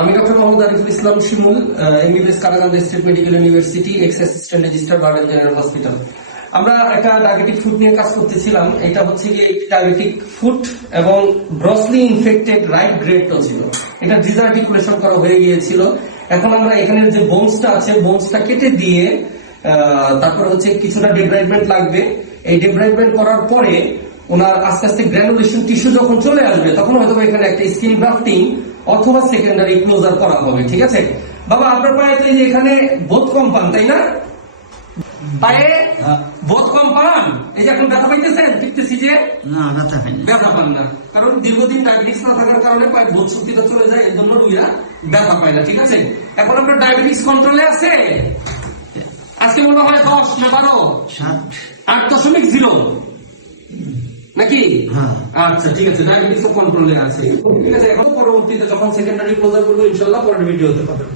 আমি doctor Mohammad Ariful Islam Shimul, MBBS Karaganda state medical university, ex assistant registrar Burdwan general hospital. আমরা একটা diabetic food নিয়ে কাজ করতেছিলাম। এটা হচ্ছে কি ডায়াবেটিক ফুড এবং গ্রসলি ইনফেক্টেড রাইট গ্রেডটা ছিল। এটা ডিজার্টিকুলেশন করা হয়ে গিয়েছিল। এখন আমরা এখানের যে বোনসটা আছে, বোনসটা কেটে দিয়ে তারপর হচ্ছে কিছুটা ডেব্রাইডমেন্ট লাগবে। এই ডেব্রাইডমেন্ট করার পরে ওনার আস্তে আস্তে গ্র্যানুলেশন টিস্যু যখন চলে আসবে, তখন হয়তো এখানে একটা স্কিন গ্রাফটিং অথবা সেকেন্ডারি ক্লোজার করা হবে। ঠিক আছে বাবা, আপনার পায়ে তো এখানে বোধ কম পান, তাই না? পায়ে বোধ কম পান। এই যে এখন ব্যথা পাইতেছেন, দেখতেছি যে না ব্যথা পাই না, ব্যথা পান না, কারণ দীর্ঘদিন ডায়াবেটিস না থাকার কারণে পায়ে বোধ শক্তিটা চলে যায়, এর জন্য রোগীরা ব্যথা পায় না। ঠিক আছে, এখন আপনার ডায়াবেটিস কন্ট্রোলে আছে? আজকে মনে হয় 10 না 12? 8.0 নাকি? আচ্ছা ঠিক আছে, ডায়াবেটিস কন্ট্রোলে আছে। ঠিক আছে, এখন পরবর্তীতে যখন সেকেন্ডারি ক্লোজার করবো ইনশাল্লাহ পরের ভিডিওতে পাবেন।